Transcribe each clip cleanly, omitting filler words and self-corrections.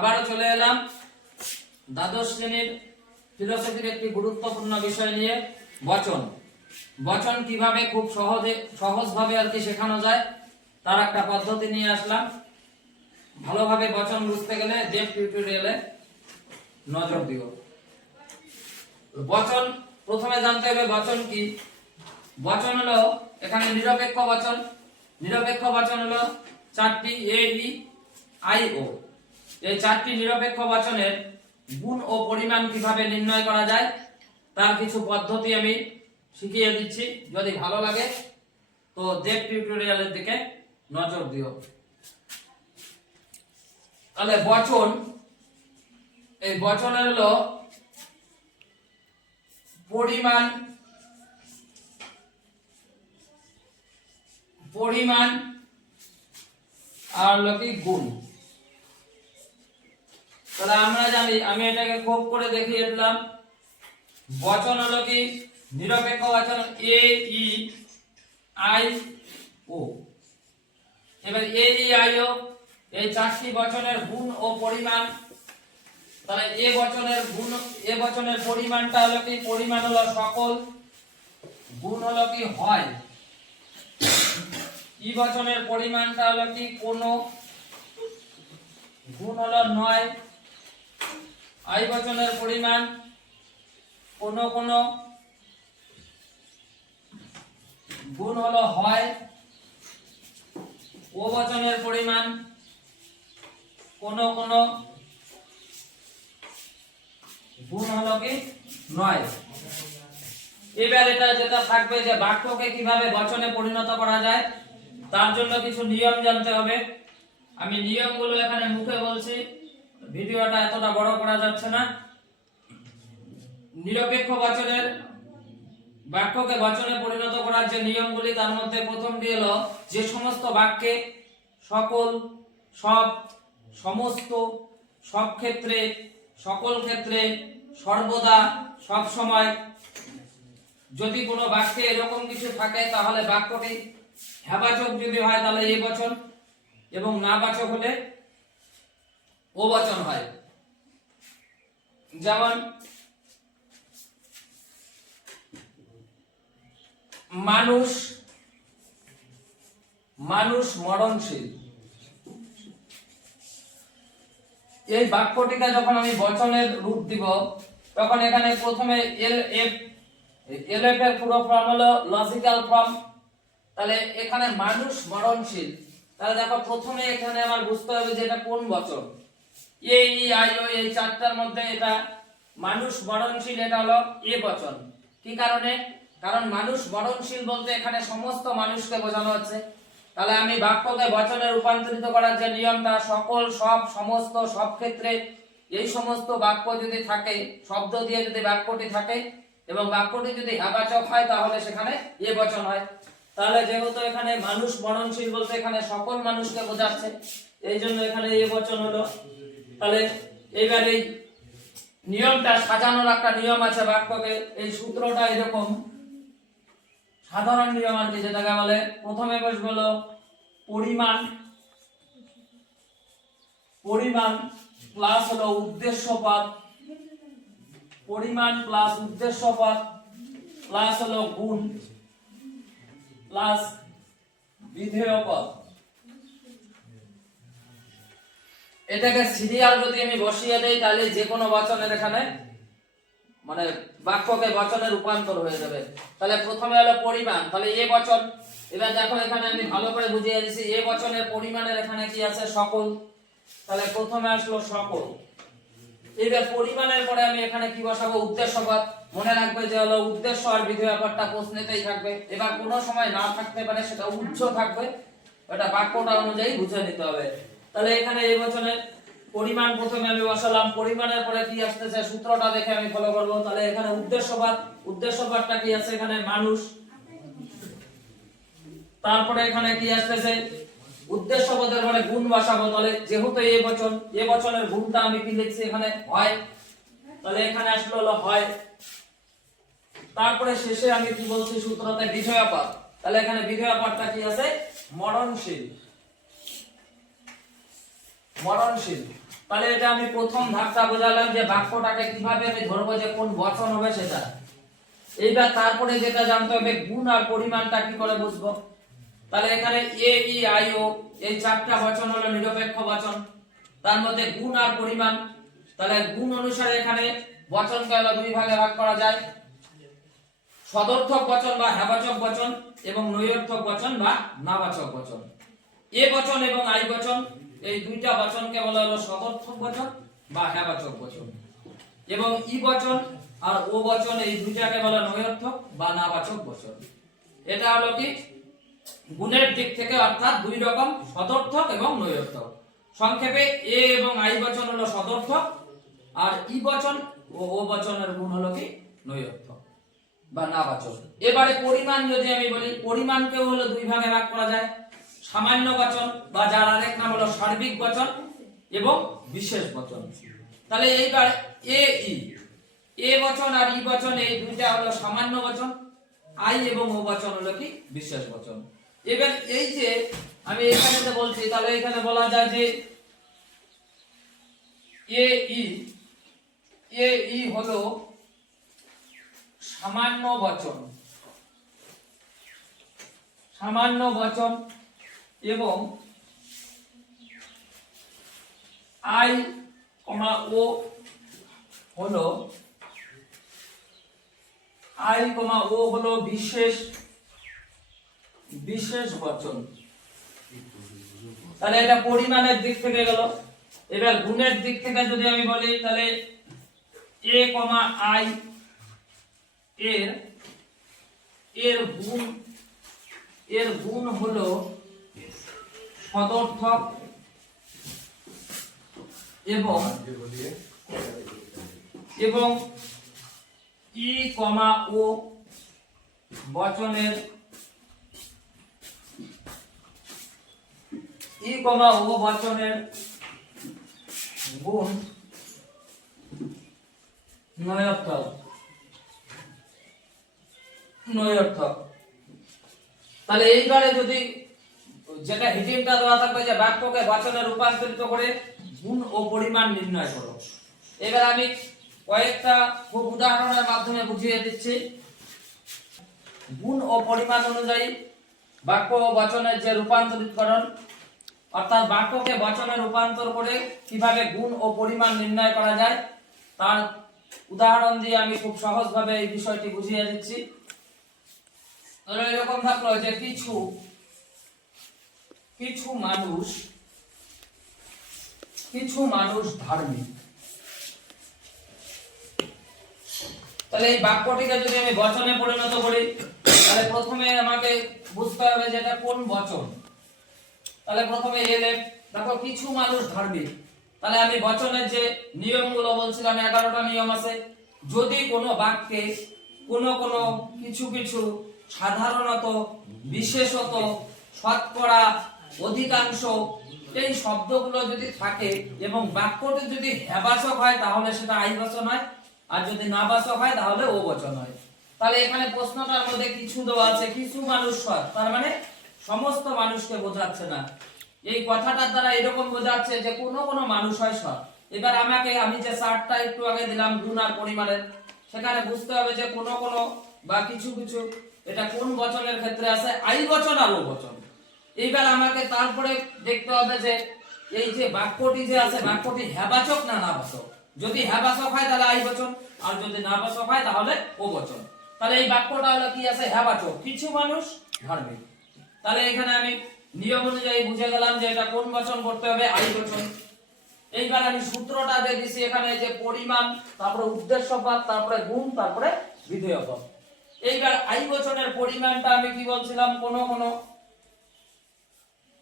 আবারও চলে এলাম দ্বাদশ শ্রেণীর ফিলোসফির একটি গুরুত্বপূর্ণ বিষয় নিয়ে, বচন। বচন কিভাবে খুব সহজভাবে আর কি শেখানো যায় তার একটা পদ্ধতি নিয়ে আসলাম। ভালোভাবে বচন বুঝতে গেলে দেব টিউটোরিয়ালে নজর দিও। বচন প্রথমে জানতে হবে বচন কি। বচন হলো এখানে নিরপেক্ষ বচন। নিরপেক্ষ বচন হলো চারটি এ ই আই ও। এই চারটি নিরপেক্ষ বচনের গুণ ও পরিমাণ কিভাবে নির্ণয় করা যায় তার কিছু পদ্ধতি আমি শিখিয়ে দিচ্ছি। যদি ভালো লাগে তো দেব টিউটোরিয়ালের দিকে নজর দিও। তাহলে বচন, এই বচনের হলো পরিমাণ আর হলো কি গুণ। তাহলে আমরা জানি, আমি এটাকে খুব করে দেখিয়ে দিলাম। বচন হলো কি নিরপেক্ষ বচন এ ই আই ও। এবার এ ই আই ও এই চারটি বচনের গুণ ও পরিমাণ। তাহলে এ বচনের গুণ, এ বচনের পরিমাণটা হলো কি, পরিমাণ হলো সকল, গুণ হলো কি হয়। ই বচনের পরিমাণটা হলো কি কোনো, গুণ হলো নয়। আই বচনের পরিমাণ কোনো কোনো, গুণ হলো হয়। ও বচনের পরিমাণ কোনো কোনো, গুণ হলো কি নয়। এবার এটা যেটা থাকবে যে বাক্যকে কিভাবে বচনে পরিণত করা যায় তার জন্য কিছু নিয়ম জানতে হবে। আমি নিয়মগুলো এখানে মুখে বলছি, ভিডিওটা এতটা বড় করা যাচ্ছে না। নিরপেক্ষ বচনের বাক্যকে বচনে পরিণত করার যে নিয়মগুলি তার মধ্যে প্রথমটি হলো যে সমস্ত বাক্যে সকল, সব, সমস্ত, সব ক্ষেত্রে, সকল ক্ষেত্রে, সর্বদা, সব সময়, যদি কোনো বাক্যে এরকম কিছু থাকে তাহলে বাক্যটি হ্যাবাচক যদি হয় তাহলে এ বচন, এবং না বাচক হলে ও বচন হয়। যেমন মানুষ, মানুষ মরণশীল। এই বাক্যটিকে যখন আমি বচনের রূপ দিব তখন এখানে প্রথমে এল এফ এর পুরো ফর্ম হলো লজিক্যাল ফর্ম। তাহলে এখানে মানুষ মরণশীল, তাহলে দেখো প্রথমে এখানে আমার বুঝতে হবে যে এটা কোন বচন। এ ই আই ও এই চারটার মধ্যে এটা মানুষ মরণশীল, এটা হলো এ বচন। কি কারণে? কারণ মানুষ মরণশীল বলতে এখানে সমস্ত মানুষকে বোঝানো হচ্ছে। তাহলে আমি বাক্যকে বচনে রূপান্তরিত করার যে নিয়মটা, সকল, সব, সমস্ত, সব ক্ষেত্রে, এই সমস্ত বাক্য যদি থাকে, শব্দ দিয়ে যদি বাক্যটি থাকে এবং বাক্যটি যদি হ্যাবাচক হয় তাহলে সেখানে এ বচন হয়। তাহলে যেহেতু এখানে মানুষ মরণশীল বলতে এখানে সকল মানুষকে বোঝাচ্ছে, এই জন্য এখানে এ বচন হলো। তাহলে এইবার এই নিয়মটা সাজানোর একটা নিয়ম আছে বাক্যকে। এই সূত্রটা এরকম সাধারণ নিয়ম আর কি, যেটাকে বলে প্রথমে বসবে হলো পরিমাণ, পরিমাণ প্লাস হলো উদ্দেশ্য পদ, পরিমাণ প্লাস উদ্দেশ্য পদ প্লাস হলো গুণ প্লাস বিধেয় পদ। এটাকে সিরিয়াল যদি আমি বসিয়ে দেই তাহলে যে কোনো বচনের এখানে মানে বাক্যকে বচনে রূপান্তর হয়ে যাবে। তাহলে প্রথমে হলো পরিমাণ, তাহলে এ বচন। এবার দেখো এখানে আমি ভালো করে বুঝিয়ে দিচ্ছি, এ বচনের পরিমাণের এখানে কি আছে, সকল। তাহলে প্রথমে আসলো সকল। এবার পরিমাণের পরে আমি এখানে কি বসাবো, উদ্দেশ্য পদ। মনে রাখবে যে হলো উদ্দেশ্য আর বিধেয় পদটা প্রশ্নেতেই থাকবে। এবার কোনো সময় না থাকতে পারে, সেটা উচ্চ থাকবে, এটা বাক্যটা অনুযায়ী বুঝে নিতে হবে। তাহলে এখানে এই বচনের পরিমাণ প্রথমে আমি বসালাম, পরিমাণের পরে কি আসতেছে সূত্রটা দেখে আমি ফলো করব। তাহলে এখানে উদ্দেশ্যবাদ, উদ্দেশ্যবাদটা কি আছে এখানে মানুষ। তারপরে এখানে কি আসতেছে উদ্দেশ্যপদের পরে গুণ বসাবো। তাহলে যেহেতু এই বচন, এই বচনের গুণটা আমি কি লিখছি এখানে হয়, তাহলে এখানে আসলো হলো হয়। তারপরে শেষে আমি কি বলছি সূত্রতে বিধেয়পদ। তাহলে এখানে বিধেয়পদটা কি আছে, মরণশীল, মরণশীল। তাহলে এটা আমি প্রথম ধাপটা বোঝালাম যে বাক্যটাকে কিভাবে আমি ধরবো যে কোন বচন হবে সেটা। এইবার তারপরে যেটা জানতে হবে গুণ আর পরিমাণটা কি করে বুঝবো। তাহলে এখানে এ ই আই ও এই চারটা বচন হলো নিরপেক্ষ বচন, তার মধ্যে গুণ আর পরিমাণ। তাহলে গুণ অনুসারে এখানে বচনকে হলো দুই ভাগে ভাগ করা যায়, সদর্থক বচন বা হ্যাবাচক বচন এবং নৈর্থক বচন বা নাবাচক বচন। এ বচন এবং আই বচন এই দুইটা বচনকে বলা হলো সদর্থক বচন বা হ্যাবাচক বচন, এবং ই বচন আর ও বচন এই দুইটাকে বলা নৈর্থক বা নাবাচক বচন। এটা হলো কি গুণের দিক থেকে, অর্থাৎ দুই রকম, সদর্থক এবং নৈর্থক। সংক্ষেপে এ এবং আই বচন হলো সদর্থক, আর ই বচন ও বচনের গুণ হলো কি নৈর্থক বা নাবাচক। এবারে পরিমাণ যদি আমি বলি, পরিমাণকেও হলো দুই ভাগে ভাগ করা যায়, সামান্য বচন বা যার আরেক নাম হলো সার্বিক বচন এবং বিশেষ বচন। তাহলে এইবার এ ই এ বচন আর ই বচন এই দুইটা হলো সামান্য বচন, আই এবং ও বচন হলো কি বিশেষ বচন। এবার এই যে আমি এখানে যে বলছি, তাহলে এখানে বলা যায় যে এ ই হলো সামান্য বচন, সামান্য বচন, এবং আই কমা ও হলো বিশেষ বচন। তাহলে এটা পরিমাণের দিক থেকে গেল। এবার গুণের দিক থেকে যদি আমি বলি, তাহলে এ কমা আই এর গুণ হলো সদর্থক এবং ই কমা ও বচনের গুণ নৈর্থক। তাহলে এইবারে যদি যেটা হিডিংটা দেওয়া থাকবে যে বাক্যকে বচনে রূপান্তরিত করে গুণ ও পরিমাণ নির্ণয় করো। এবার আমি কয়েকটা খুব উদাহরণের মাধ্যমে বুঝিয়ে দিচ্ছি। গুণ ও পরিমাণ অনুযায়ী বাক্য ও বচনের যে রূপান্তরিতকরণ, অর্থাৎ বাক্যকে বচনে রূপান্তর করে কিভাবে গুণ ও পরিমাণ নির্ণয় করা যায় তার উদাহরণ দিয়ে আমি খুব সহজভাবে এই বিষয়টি বুঝিয়ে দিচ্ছি। তাহলে এরকম থাকলো যে কিছু মানুষ ধার্মিক। তাহলে এই বাক্যটিকে যদি আমি বচনে পরিণত করি, তাহলে প্রথমে আমাকে বুঝতে হবে যে এটা কোন বচন। তাহলে প্রথমে এলে দেখো কিছু মানুষ ধার্মিক। তাহলে আমি বচনের যে নিয়মগুলো বলছিলাম 11টা নিয়ম আছে। যদি কোনো বাক্যে কোনো কিছু সাধারণত, বিশেষত, শতকরা, অধিকাংশ এই শব্দগুলো যদি থাকে এবং বাক্যটি যদি হ্যাবাচক হয় তাহলে সেটা আই বচন হয়, আর যদি নাবাচক হয় তাহলে ও বচন হয়। তাহলে এখানে প্রশ্নটার মধ্যে কিছু দেওয়া আছে, কিছু মানুষ সৎ, তার মানে সমস্ত মানুষকে বোঝাচ্ছে না। এই কথাটার দ্বারা এরকম বোঝাচ্ছে যে কোনো মানুষ হয় সৎ। এবার আমি যে চার্টটা একটু আগে দিলাম গুণ আর পরিমাণের, সেখানে বুঝতে হবে যে কোনো বা কিছু এটা কোন বচনের ক্ষেত্রে আছে, আই বচন আর ও বচন। এইবার আমাকে তারপরে দেখতে হবে যে এই যে বাক্যটি যে আছে, বাক্যটি হ্যাবাচক না নাবাচক। যদি হ্যাবাচক হয় তাহলে আই বচন, আর যদি নাবাচক হয় তাহলে ও বচন। তাহলে এই বাক্যটা হলো কি আছে, হ্যাবাচক, কিছু মানুষ ধার্মিক। তাহলে এখানে আমি নিয়ম অনুযায়ী বুঝে গেলাম যে এটা কোন বচন করতে হবে, আই বচন। এইবার আমি সূত্রটা দিয়ে দিছি এখানে, যে পরিমাণ, তারপরে উদ্দেশ্যপদ, তারপরে গুণ, তারপরে বিধেয়পদ। এইবার আই বচনের পরিমাণটা আমি কি বলছিলাম,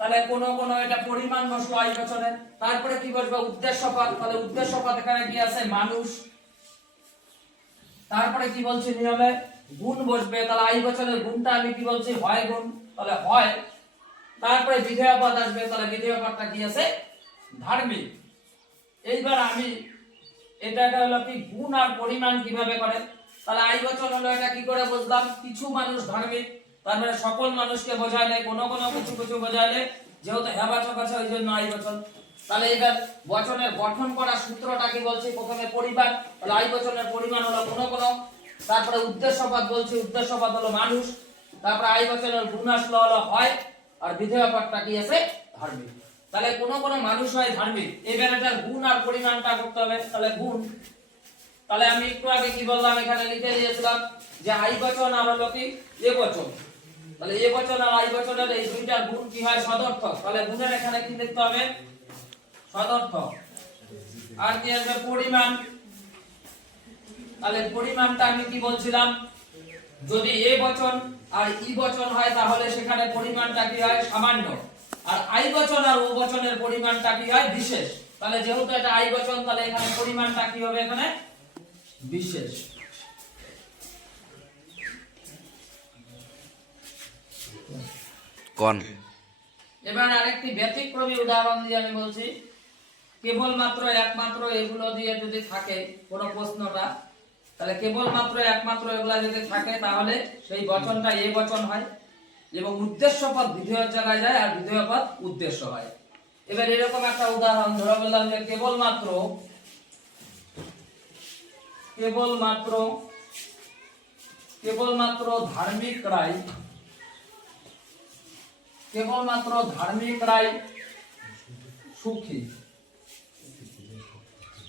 তাহলে এটা পরিমাণ বসলো আই বচনের। তারপরে কি বসবে, উদ্দেশ্যপদ। তাহলে উদ্দেশ্যপদ এখানে কি আছে, মানুষ। তারপরে কি বলছি নিয়মে, গুণ বসবে। তাহলে আই বচনের গুণটা আমি কি বলছি, হয় গুণ, তাহলে হয়। তারপরে বিধেয়পদ আসবে, তাহলে বিধেয়পদটা কি আছে, ধার্মিক। এইবার আমি এটাকে হলো কি গুণ আর পরিমাণ কিভাবে করে। তাহলে আই বচন হলো এটা কি করে বুঝলাম, কিছু মানুষ ধার্মিক, তার মানে সকল মানুষকে বোঝাইলে, কোনো কিছু বোঝাইলে, যেহেতু হ্যাবাচক আছে ওই জন্য আই বচন। তাহলে এবার বচনের গঠন করার সূত্রটা কি বলছি, প্রথমে পরিবার, তাহলে আই বচনের পরিমাণ হলো কোনো কোনো, তারপরে উদ্দেশ্যপদ বলছি, উদ্দেশ্যপদ হলো মানুষ, তারপরে আই বচনের গুণ আসলো হলো হয়, আর বিধেয় পদটা কি আছে ধার্মিক। তাহলে কোনো কোনো মানুষ হয় ধার্মিক, এবার এটার গুণ আর পরিমাণটা করতে হবে, তাহলে গুণ। তাহলে আমি একটু আগে কি বললাম, এখানে লিখে দিয়েছিলাম যে আই বচন আর হলো কি এ বচন, তাহলে এ বচন আর আই বচনের এই দুইটার গুণ কি হয় সদর্থক, তাহলে গুণের এখানে কি লিখতে হবে সদর্থক। আর কি আসবে পরিমাণ, তাহলে পরিমাণটা আমি কি বলছিলাম, যদি এ বচন আর ই বচন হয় তাহলে সেখানে পরিমাণটা কি হয় সামান্য, আর আই বচন আর ও বচনের পরিমাণটা কি হয় বিশেষ। তাহলে যেহেতু এটা আই বচন, তাহলে এখানে পরিমাণটা কি হবে এখানে বিশেষ। কোন এবার আরেকটি ব্যতিক্রমী উদাহরণ দিয়ে আমি বলছি, কেবলমাত্র একমাত্র এগুলো দিয়ে যদি থাকে কোনো প্রশ্নটা, তাহলে কেবলমাত্র একমাত্র এগুলা যদি থাকে তাহলে সেই বচনটা এ বচন হয় এবং উদ্দেশ্য পদ বিধেয়ের জায়গায় যায় আর বিধেয় পদ উদ্দেশ্য হয়। এবার এরকম একটা উদাহরণ ধরে বললাম যে কেবলমাত্র কেবলমাত্র কেবলমাত্র ধার্মিকরাই কেবলমাত্র ধার্মিকরাই সুখী।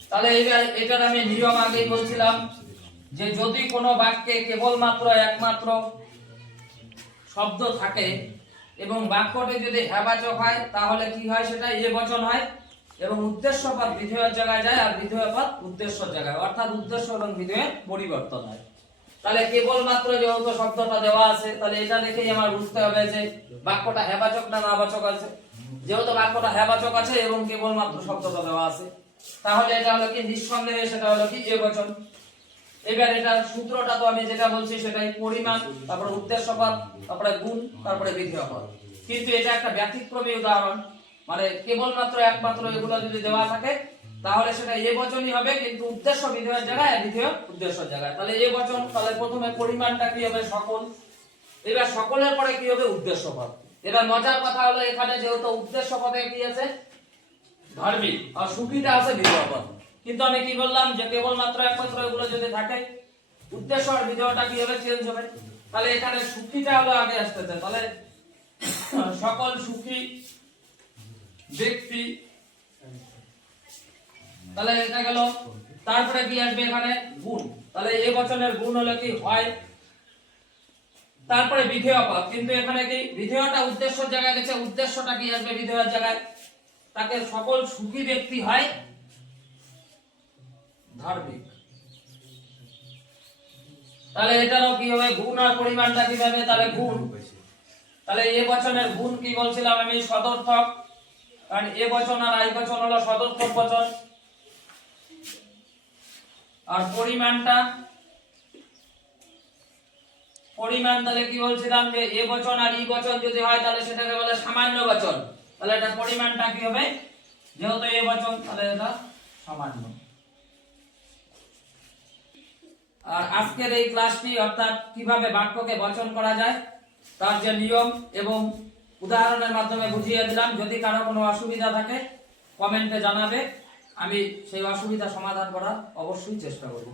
তাহলে এটার আমি নিয়ম আগেই বলছিলাম যে যদি কোনো বাক্যে কেবলমাত্র একমাত্র শব্দ থাকে এবং বাক্যটি যদি হ্যাবাচক হয় তাহলে কি হয় সেটা এ বচন হয় এবং উদ্দেশ্য পদ বিধেয়ের জায়গায় যায় আর বিধেয় পদ উদ্দেশ্যের জায়গায়, অর্থাৎ উদ্দেশ্য এবং বিধেয়ের পরিবর্তন হয়। তাহলে কেবলমাত্র যেহেতু শব্দটা দেওয়া আছে, তাহলে এটা দেখেই আমার বুঝতে হবে যে বাক্যটা হ্যাবাচক না নাবাচক আছে। যেহেতু বাক্যটা হ্যাবাচক আছে এবং কেবলমাত্র শব্দটা দেওয়া আছে, তাহলে এটা হলো কি নিঃসন্দেহে সেটা হলো কি এ বচন। এবার এটার সূত্রটা তো আমি যেটা বলছি সেটাই পরিমাণ, তারপরে উদ্দেশ্য পদ, তারপরে গুণ, তারপরে বিধেয় পদ। কিন্তু এটা একটা ব্যতিক্রমী উদাহরণ, মানে কেবলমাত্র একমাত্র এগুলো যদি দেওয়া থাকে তাহলে সেটা এ বচনই হবে, কিন্তু উদ্দেশ্য বিধেয়ের জায়গায় বিধেয় উদ্দেশ্যের জায়গায়। তাহলে এ বচন, তাহলে প্রথমে পরিমাণটা কি হবে সকল, এবার সকলের পরে কি হবে উদ্দেশ্য পদ। এবার মজার কথা হলো এখানে যেহেতু উদ্দেশ্য পদে কি আছে ধার্মিক আর সুখীটা আছে বিধেয় পদ, কিন্তু আমি কি বললাম যে কেবলমাত্র একমাত্র এগুলো যদি থাকে উদ্দেশ্য আর বিধেয়টা কি হবে চেঞ্জ হবে। তাহলে এখানে সুখীটা হলো আগে আসতেছে, তাহলে সকল সুখী ব্যক্তি, তাহলে এটা গেল। তারপরে কি আসবে এখানে গুণ, তাহলে এ বচনের গুণ হলো কি হয়, তারপরে বিধেয় পদ, কিন্তু এখানে কি বিধেয়টা উদ্দেশ্যের জায়গায় গেছে, উদ্দেশ্যটা কি আসবে বিধেয়ের জায়গায়, তাকে সকল সুখী ব্যক্তি হয় ধার্মিক। তাহলে এটারও কি হবে গুণ আর পরিমাণটা কিভাবে, তাহলে গুণ, তাহলে এ বচনের গুণ কি বলছিলাম আমি সদর্থক, কারণ এ বচন আর আই বচন হলো সদর্থক বচন। আর পরিমাণটা পরিমাণ তাহলে কি বলছিলাম যে এ বচন আর ই বচন যদি হয় তাহলে সেটাকে বলে সামান্য বচন, তাহলে এটা পরিমাণটা কি হবে যেহেতু এ বচন তাহলে এটা সামান্য। আর আজকের এই ক্লাসটি অর্থাৎ কিভাবে বাক্যকে বচন করা যায় তার যে নিয়ম এবং উদাহরণের মাধ্যমে বুঝিয়ে দিলাম। যদি কারো কোনো অসুবিধা থাকে কমেন্টে জানাবে, আমি সেই অসুবিধা সমাধান করার অবশ্যই চেষ্টা করব।